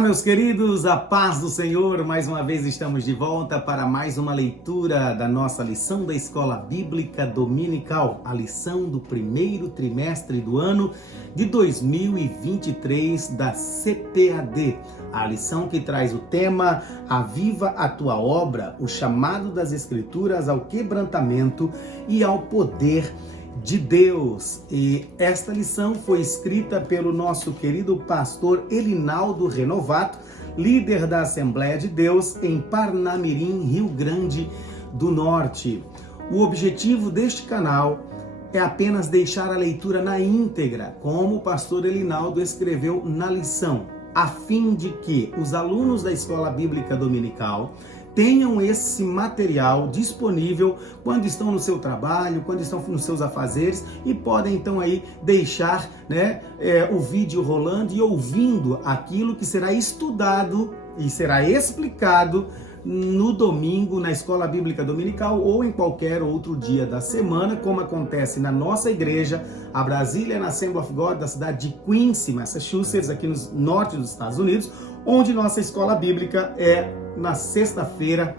Olá, meus queridos, a paz do Senhor. Mais uma vez estamos de volta para mais uma leitura da nossa lição da Escola Bíblica Dominical, a lição do primeiro trimestre do ano de 2023 da CPAD. A lição que traz o tema Aviva a tua obra, o chamado das Escrituras ao quebrantamento e ao poder de Deus. E esta lição foi escrita pelo nosso querido pastor Elinaldo Renovato, líder da Assembleia de Deus em Parnamirim, Rio Grande do Norte. O objetivo deste canal é apenas deixar a leitura na íntegra, como o pastor Elinaldo escreveu na lição, a fim de que os alunos da Escola Bíblica Dominical tenham esse material disponível quando estão no seu trabalho, quando estão nos seus afazeres e podem então aí deixar o vídeo rolando e ouvindo aquilo que será estudado e será explicado no domingo na Escola Bíblica Dominical ou em qualquer outro dia da semana, como acontece na nossa igreja, a Brazilian Assembly of God, da cidade de Quincy, Massachusetts, aqui no norte dos Estados Unidos, onde nossa escola bíblica é na sexta-feira,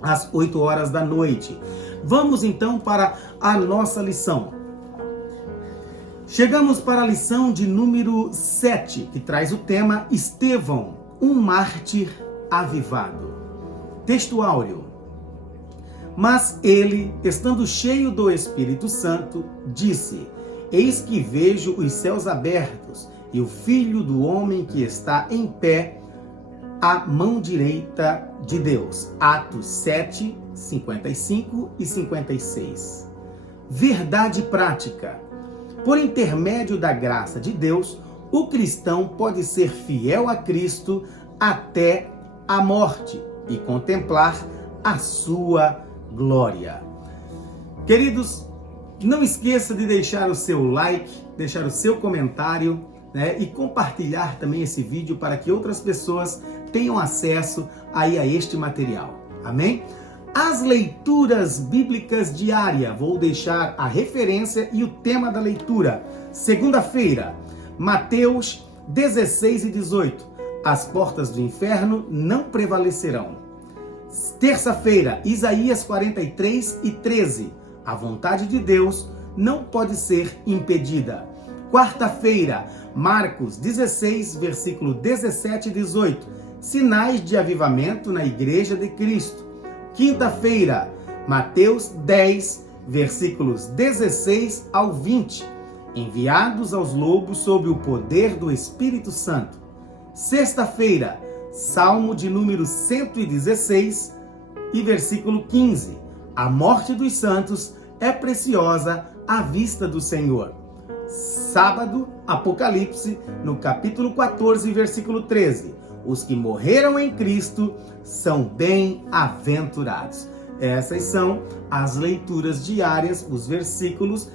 às 8 horas da noite. Vamos então para a nossa lição. Chegamos para a lição de número 7, que traz o tema Estevão, um mártir avivado. Texto áureo. Mas ele, estando cheio do Espírito Santo, disse: Eis que vejo os céus abertos e o Filho do Homem que está em pé à mão direita de Deus. Atos 7, 55 e 56. Verdade prática. Por intermédio da graça de Deus, o cristão pode ser fiel a Cristo até a morte e contemplar a sua glória. Queridos, não esqueça de deixar o seu like, deixar o seu comentário, e compartilhar também esse vídeo para que outras pessoas tenham acesso aí a este material. Amém? As leituras bíblicas diárias, vou deixar a referência e o tema da leitura. Segunda-feira, Mateus 16 e 18. As portas do inferno não prevalecerão. Terça-feira, Isaías 43 e 13. A vontade de Deus não pode ser impedida. Quarta-feira, Marcos 16, versículo 17 e 18. Sinais de avivamento na Igreja de Cristo. Quinta-feira, Mateus 10, versículos 16 ao 20. Enviados aos lobos sob o poder do Espírito Santo. Sexta-feira, Salmo de número 116 e versículo 15. A morte dos santos é preciosa à vista do Senhor. Sábado, Apocalipse, no capítulo 14, versículo 13. Os que morreram em Cristo são bem-aventurados. Essas são as leituras diárias, os versículos,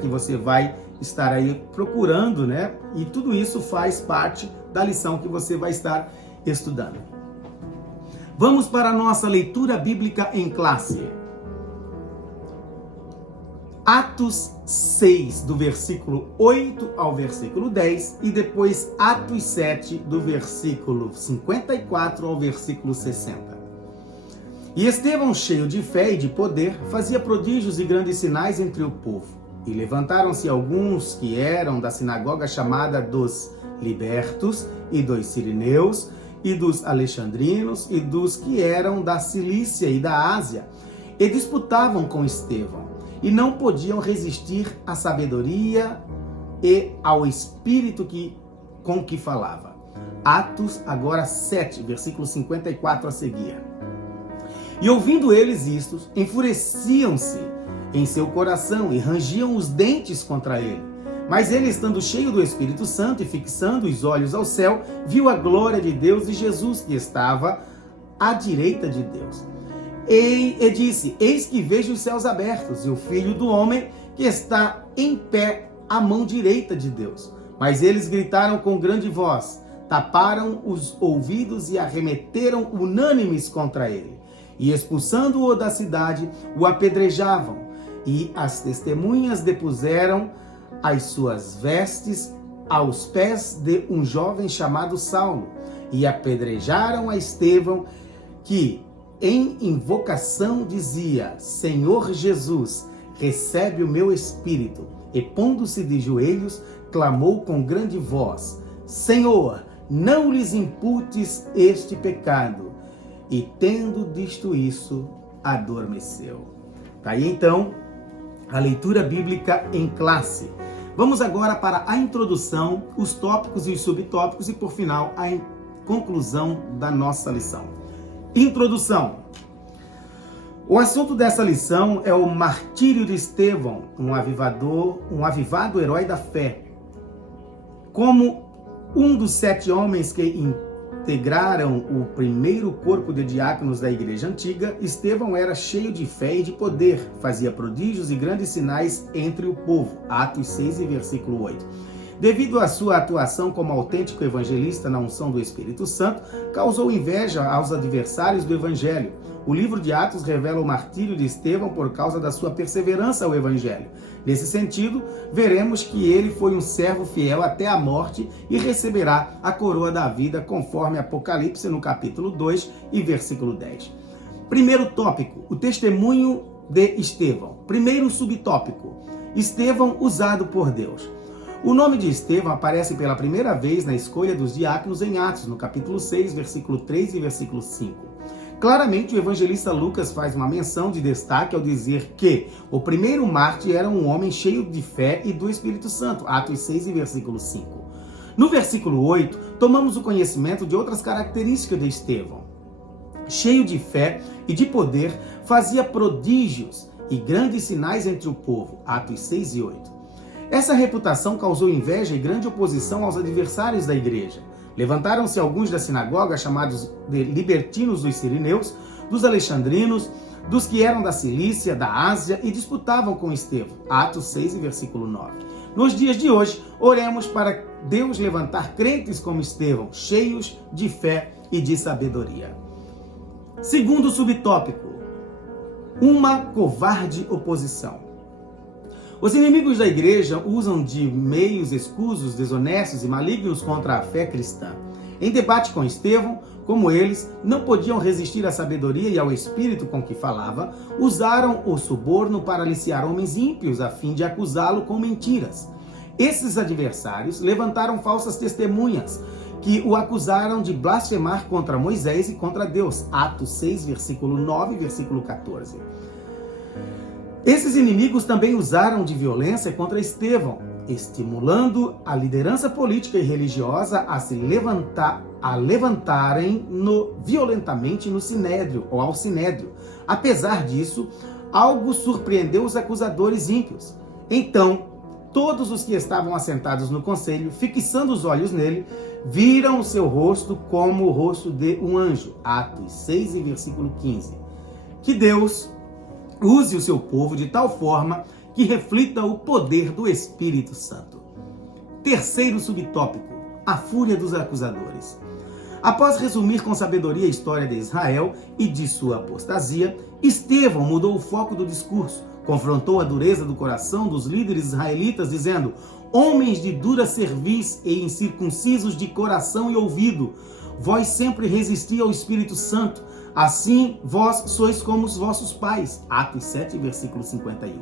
que você vai estar aí procurando, E tudo isso faz parte da lição que você vai estar estudando. Vamos para a nossa leitura bíblica em classe. Atos 6, do versículo 8 ao versículo 10, e depois Atos 7, do versículo 54 ao versículo 60. E Estevão, cheio de fé e de poder, fazia prodígios e grandes sinais entre o povo. E levantaram-se alguns que eram da sinagoga chamada dos libertos, e dos sirineus, e dos alexandrinos, e dos que eram da Cilícia e da Ásia, e disputavam com Estevão. E não podiam resistir à sabedoria e ao espírito com que falava. Atos, agora 7, versículo 54 a seguir. E ouvindo eles isto, enfureciam-se em seu coração e rangiam os dentes contra ele. Mas ele, estando cheio do Espírito Santo e fixando os olhos ao céu, viu a glória de Deus e Jesus que estava à direita de Deus. E disse: Eis que vejo os céus abertos e o Filho do Homem que está em pé à mão direita de Deus. Mas eles gritaram com grande voz, taparam os ouvidos e arremeteram unânimes contra ele. E expulsando-o da cidade, o apedrejavam. E as testemunhas depuseram as suas vestes aos pés de um jovem chamado Saulo. e apedrejaram a Estevão, que em invocação dizia: Senhor Jesus, recebe o meu espírito. E pondo-se de joelhos, clamou com grande voz: Senhor, não lhes imputes este pecado. E tendo dito isso, adormeceu. Tá aí então a leitura bíblica em classe. Vamos agora para a introdução, os tópicos e os subtópicos e, por final, a conclusão da nossa lição. Introdução. O assunto dessa lição é o martírio de Estevão, um avivado herói da fé. Como um dos 7 homens que integraram o primeiro corpo de diáconos da igreja antiga, Estevão era cheio de fé e de poder, fazia prodígios e grandes sinais entre o povo. Atos 6 e versículo 8. Devido à sua atuação como autêntico evangelista na unção do Espírito Santo, causou inveja aos adversários do evangelho. O livro de Atos revela o martírio de Estevão por causa da sua perseverança ao evangelho. Nesse sentido, veremos que ele foi um servo fiel até a morte e receberá a coroa da vida, conforme Apocalipse no capítulo 2 e versículo 10. Primeiro tópico, o testemunho de Estevão. Primeiro subtópico, Estevão usado por Deus. O nome de Estevão aparece pela primeira vez na escolha dos diáconos em Atos, no capítulo 6, versículo 3 e versículo 5. Claramente, o evangelista Lucas faz uma menção de destaque ao dizer que o primeiro mártir era um homem cheio de fé e do Espírito Santo, Atos 6 e versículo 5. No versículo 8, tomamos o conhecimento de outras características de Estevão. Cheio de fé e de poder, fazia prodígios e grandes sinais entre o povo, Atos 6 e 8. Essa reputação causou inveja e grande oposição aos adversários da igreja. Levantaram-se alguns da sinagoga, chamados de libertinos dos sirineus, dos alexandrinos, dos que eram da Cilícia, da Ásia, e disputavam com Estevão. Atos 6 e versículo 9. Nos dias de hoje, oremos para Deus levantar crentes como Estevão, cheios de fé e de sabedoria. Segundo subtópico, uma covarde oposição. Os inimigos da igreja usam de meios escusos, desonestos e malignos contra a fé cristã. Em debate com Estevão, como eles não podiam resistir à sabedoria e ao espírito com que falava, usaram o suborno para aliciar homens ímpios a fim de acusá-lo com mentiras. Esses adversários levantaram falsas testemunhas que o acusaram de blasfemar contra Moisés e contra Deus. Atos 6, versículo 9 e versículo 14. Esses inimigos também usaram de violência contra Estevão, estimulando a liderança política e religiosa a levantarem violentamente no Sinédrio ou ao Sinédrio. Apesar disso, algo surpreendeu os acusadores ímpios. Então, todos os que estavam assentados no conselho, fixando os olhos nele, viram o seu rosto como o rosto de um anjo. Atos 6 e versículo 15. Que Deus use o seu povo de tal forma que reflita o poder do Espírito Santo. Terceiro subtópico, a fúria dos acusadores. Após resumir com sabedoria a história de Israel e de sua apostasia, Estevão mudou o foco do discurso, confrontou a dureza do coração dos líderes israelitas, dizendo: homens de dura cerviz e incircuncisos de coração e ouvido, vós sempre resisti ao Espírito Santo, assim vós sois como os vossos pais. Atos 7, versículo 51.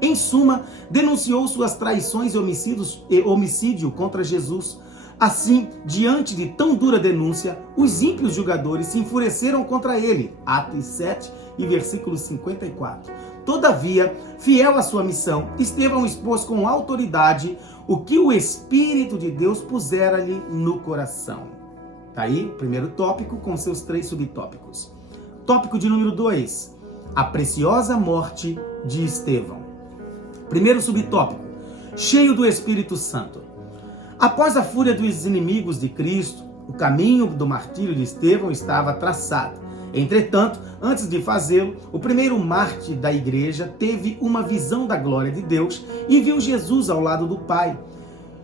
Em suma, denunciou suas traições e homicídio contra Jesus. Assim, diante de tão dura denúncia, os ímpios julgadores se enfureceram contra ele. Atos 7 e versículo 54. Todavia, fiel à sua missão, Estevão expôs com autoridade o que o Espírito de Deus pusera-lhe no coração. Tá aí o primeiro tópico com seus 3 subtópicos. Tópico de número 2, a preciosa morte de Estevão. Primeiro subtópico, cheio do Espírito Santo. Após a fúria dos inimigos de Cristo, o caminho do martírio de Estevão estava traçado. Entretanto, antes de fazê-lo, o primeiro mártir da igreja teve uma visão da glória de Deus e viu Jesus ao lado do Pai.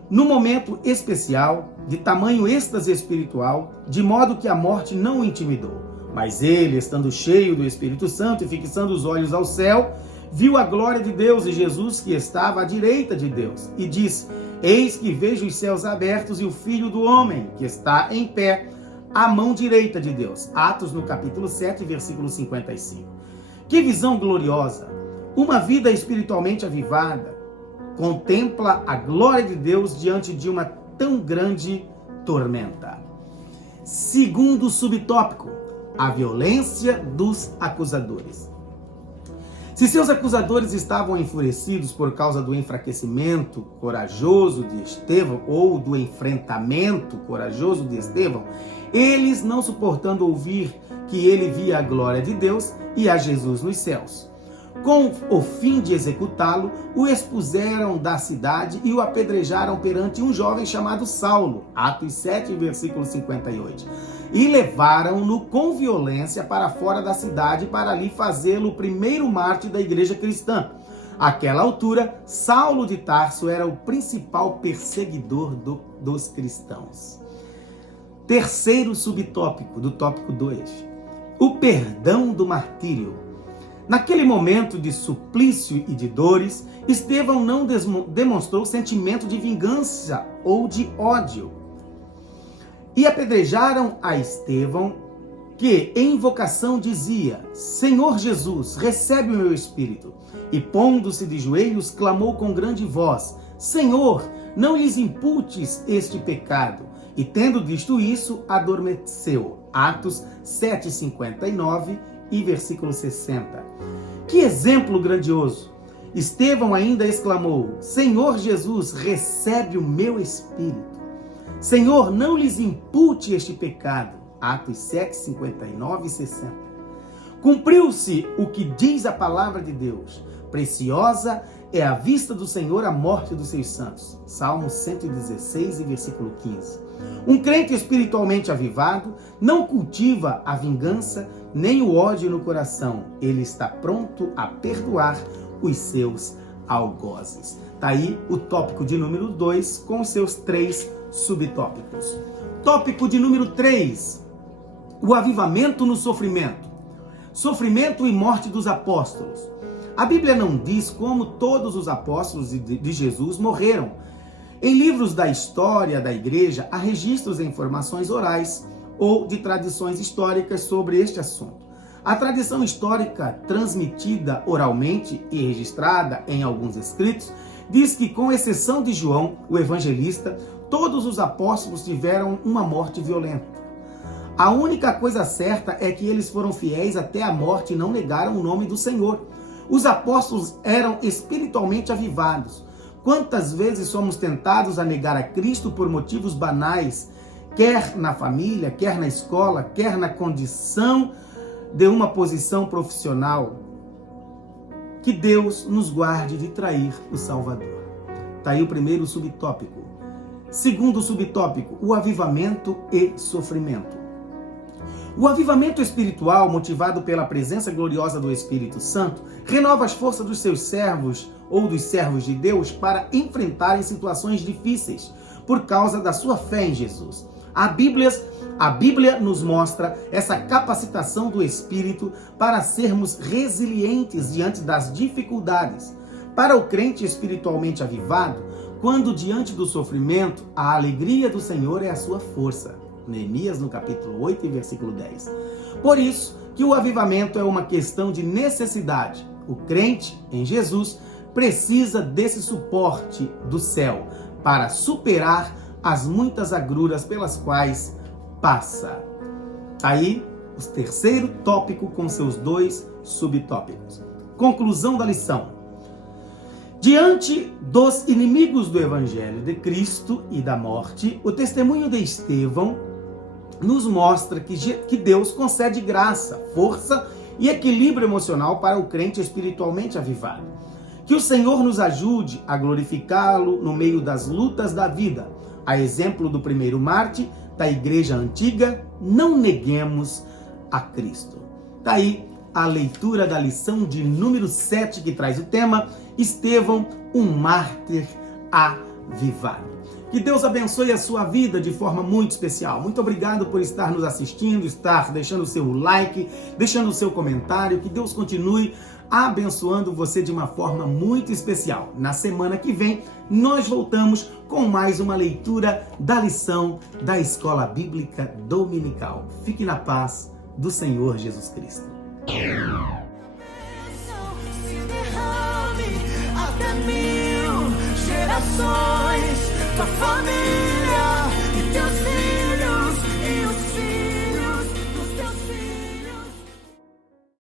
Num momento especial, de tamanho êxtase espiritual, de modo que a morte não o intimidou. Mas ele, estando cheio do Espírito Santo e fixando os olhos ao céu, viu a glória de Deus e Jesus que estava à direita de Deus, e disse: eis que vejo os céus abertos e o Filho do Homem, que está em pé, à mão direita de Deus. Atos no capítulo 7, versículo 55. Que visão gloriosa! Uma vida espiritualmente avivada contempla a glória de Deus diante de uma tão grande tormenta. Segundo subtópico, a violência dos acusadores. Se seus acusadores estavam enfurecidos por causa do enfraquecimento corajoso de Estevão ou do enfrentamento corajoso de Estevão, eles, não suportando ouvir que ele via a glória de Deus e a Jesus nos céus, com o fim de executá-lo, o expuseram da cidade e o apedrejaram perante um jovem chamado Saulo, Atos 7, versículo 58, e levaram-no com violência para fora da cidade para ali fazê-lo o primeiro mártir da igreja cristã. Àquela altura, Saulo de Tarso era o principal perseguidor dos cristãos. Terceiro subtópico do tópico 2, o perdão do martírio. Naquele momento de suplício e de dores, Estevão não demonstrou sentimento de vingança ou de ódio. E apedrejaram a Estevão, que em invocação dizia: Senhor Jesus, recebe o meu espírito. E pondo-se de joelhos, clamou com grande voz: Senhor, não lhes imputes este pecado. E tendo visto isso, adormeceu. Atos 7:59 e versículo 60. Que exemplo grandioso! Estevão ainda exclamou: Senhor Jesus, recebe o meu espírito. Senhor, não lhes impute este pecado. Atos 7:59 e 60. Cumpriu-se o que diz a palavra de Deus. Preciosa é à vista do Senhor a morte dos seus santos. Salmo 116 e versículo 15. Um crente espiritualmente avivado não cultiva a vingança nem o ódio no coração. Ele está pronto a perdoar os seus algozes. Está aí o tópico de número 2 com os seus 3 subtópicos. Tópico de número 3, o avivamento no sofrimento. Sofrimento e morte dos apóstolos. A Bíblia não diz como todos os apóstolos de Jesus morreram. Em livros da história da igreja, há registros e informações orais ou de tradições históricas sobre este assunto. A tradição histórica transmitida oralmente e registrada em alguns escritos diz que, com exceção de João, o evangelista, todos os apóstolos tiveram uma morte violenta. A única coisa certa é que eles foram fiéis até a morte e não negaram o nome do Senhor. Os apóstolos eram espiritualmente avivados. Quantas vezes somos tentados a negar a Cristo por motivos banais, quer na família, quer na escola, quer na condição de uma posição profissional? Que Deus nos guarde de trair o Salvador. Está aí o primeiro subtópico. Segundo subtópico, o avivamento e sofrimento. O avivamento espiritual, motivado pela presença gloriosa do Espírito Santo, renova as forças dos seus servos ou dos servos de Deus para enfrentarem situações difíceis por causa da sua fé em Jesus. A Bíblia nos mostra essa capacitação do Espírito para sermos resilientes diante das dificuldades. Para o crente espiritualmente avivado, quando diante do sofrimento, a alegria do Senhor é a sua força. Neemias no capítulo 8 e versículo 10. Por isso que o avivamento é uma questão de necessidade. O crente em Jesus precisa desse suporte do céu para superar as muitas agruras pelas quais passa. Aí, o terceiro tópico com seus 2 subtópicos. Conclusão da lição. Diante dos inimigos do Evangelho de Cristo e da morte, o testemunho de Estevão nos mostra que Deus concede graça, força e equilíbrio emocional para o crente espiritualmente avivado. Que o Senhor nos ajude a glorificá-lo no meio das lutas da vida. A exemplo do primeiro mártir da igreja antiga, não neguemos a Cristo. Está aí a leitura da lição de número 7, que traz o tema Estevão, um mártir avivado. Que Deus abençoe a sua vida de forma muito especial. Muito obrigado por estar nos assistindo, estar deixando o seu like, deixando o seu comentário. Que Deus continue abençoando você de uma forma muito especial. Na semana que vem, nós voltamos com mais uma leitura da lição da Escola Bíblica Dominical. Fique na paz do Senhor Jesus Cristo. Até 1000 gerações.